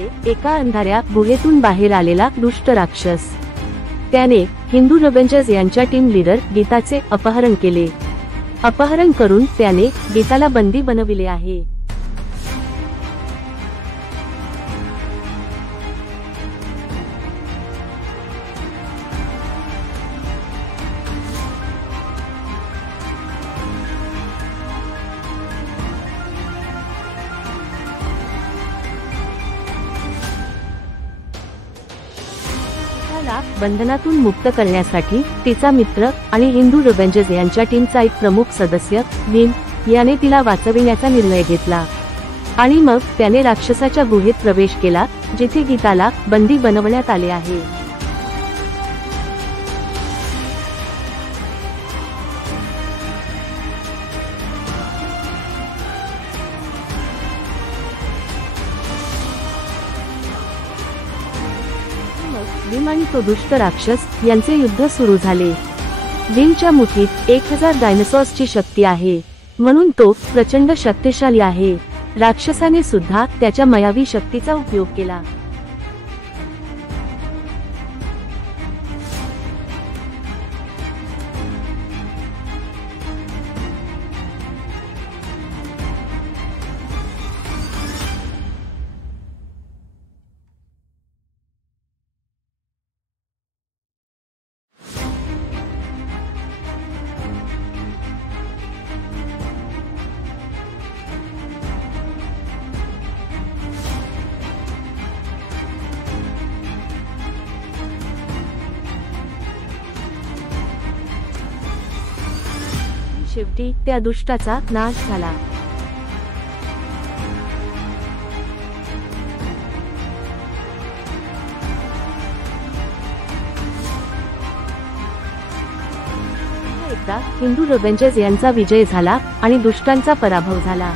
मध्ये एका अंधाऱ्या गुहेतून बाहेर आलेला दुष्ट राक्षस। त्याने हिंदू रेव्हेंजर्स यांच्या टीम लीडर गीताचे अपहरण केले। अपहरण करून त्याने गीताला बंदी बनविले आहे। बंधनातून मुक्त करण्यासाठी तिचा मित्र आणि हिंदू रेव्हेंजर्स यांच्या टीमचा एक प्रमुख सदस्य भीम याने तिला वाचविण्याचा निर्णय घेतला आणि मग त्याने राक्षसाच्या गुहेत प्रवेश केला जिथे गीताला बंदी बनवण्यात आले आहे। भीम आणि तो दुष्ट राक्षस यांचे युद्ध सुरू झाले। भीमच्या मुठीत 1000 डायनासॉर्सची शक्ती आहे, म्हणून तो प्रचंड शक्तिशाली आहे। राक्षसाने सुद्धा त्याच्या मायावी शक्तीचा उपयोग केला। शेवटी त्या दुष्टाचा नाश झाला। एकदा हिंदू रेव्हेंजर्स यांचा विजय झाला आणि दुष्टांचा पराभव झाला।